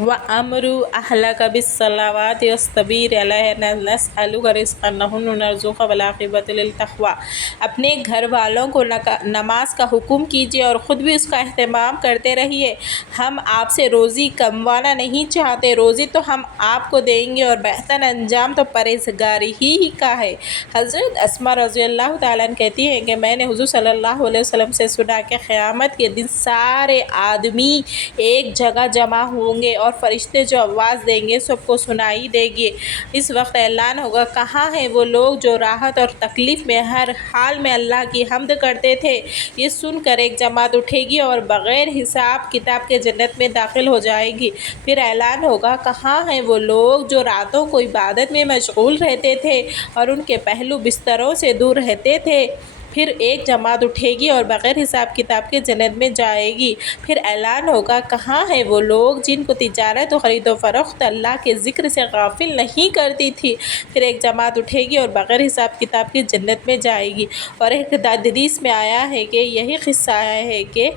وَأَمْرُ أَهْلَكَ بِالصَّلَوَاتِ وَاصْطَبِرْ عَلَيْهَا نَسْأَلُكَ رِزْقًا نَحْنُ نَرْزُقُكَ وَالْعَاقِبَةُ لِلتَّقْوَىٰ۔ اپنے گھر والوں کو نماز کا حکم کیجیے اور خود بھی اس کا اہتمام کرتے رہیے۔ ہم آپ سے روزی کموانا نہیں چاہتے، روزی تو ہم آپ کو دیں گے اور بہتر انجام تو پرہیزگاری ہی کا ہے۔ حضرت اسماء رضی اللہ تعالیٰ عنہ کہتی ہیں کہ میں نے حضور صلی اللہ علیہ وسلم سے سنا کہ قیامت کے دن سارے آدمی ایک جگہ جمع ہوں گے اور فرشتے جو آواز دیں گے سب کو سنائی دے گی۔ اس وقت اعلان ہوگا، کہاں ہیں وہ لوگ جو راحت اور تکلیف میں ہر حال میں اللہ کی حمد کرتے تھے؟ یہ سن کر ایک جماعت اٹھے گی اور بغیر حساب کتاب کے جنت میں داخل ہو جائے گی۔ پھر اعلان ہوگا، کہاں ہیں وہ لوگ جو راتوں کو عبادت میں مشغول رہتے تھے اور ان کے پہلو بستروں سے دور رہتے تھے؟ پھر ایک جماعت اٹھے گی اور بغیر حساب کتاب کے جنت میں جائے گی۔ پھر اعلان ہوگا، کہاں ہیں وہ لوگ جن کو تجارت و خرید و فروخت اللہ کے ذکر سے غافل نہیں کرتی تھی؟ پھر ایک جماعت اٹھے گی اور بغیر حساب کتاب کے جنت میں جائے گی۔ اور ایک حدیث میں آیا ہے کہ یہی قصہ آیا ہے کہ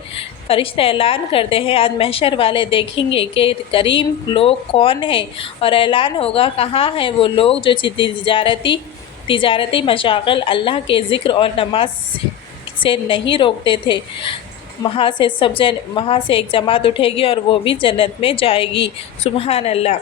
فرشتے اعلان کرتے ہیں، آج محشر والے دیکھیں گے کہ کریم لوگ کون ہیں، اور اعلان ہوگا، کہاں ہیں وہ لوگ جو تجارتی مشاغل اللہ کے ذکر اور نماز سے نہیں روکتے تھے؟ وہاں سے ایک جماعت اٹھے گی اور وہ بھی جنت میں جائے گی۔ سبحان اللہ۔